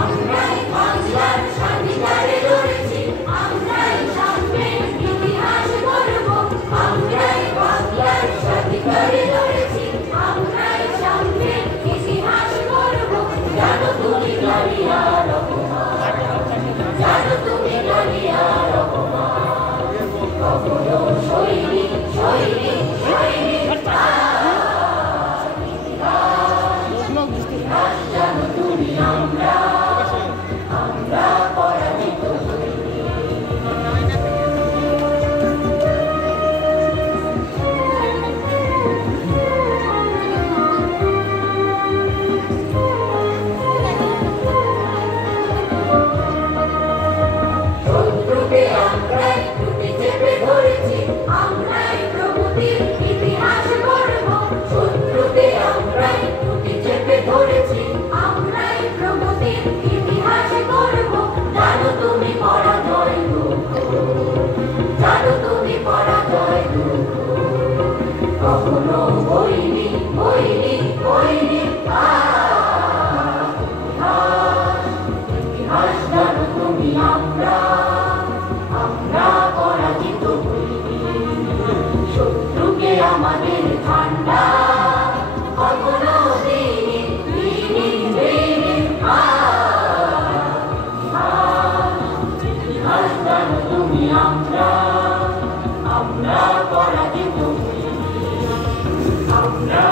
আমরাই বাংলার স্বাধিকারে লড়েছি, আমরাই সামনের ইতিহাস গড়ব। আমরাই বাংলার স্বাধিকারে লড়েছি, আমরাই সামনের ইতিহাস গড়ব। জানো তুমি নারী আর অপমান, জানো তুমি নারী আর অপমান। কখনো সৈনিক সৈনিক সৈনিক ইতিহাস জানো তুমি, আমরা আমরা পরাজিত হইনি। শত্রুকে আমরাই টুটি চেপে ধরেছি, আমরাই প্রগতির ইতিহাস গড়ব। শত্রুকে আমরাই টুটি চেপে ধরেছি, আমরাই প্রগতির ইতিহাস গড়ব। জানো তুমি পরাজয় দুঃখ, জানো তুমি পরাজয় দুঃখ। কখনো হইনি হইনি হইনি ইতিহাস জানো তুমি, আমরা আমরা পরাজিত হইনি। শত্রুকে আমাদের ঠান্ডা কখনো দিইনি দিইনি দিইনি ইতিহাস জানো তুমি, আমরা আমরা পরাজিত হইনি। আমরা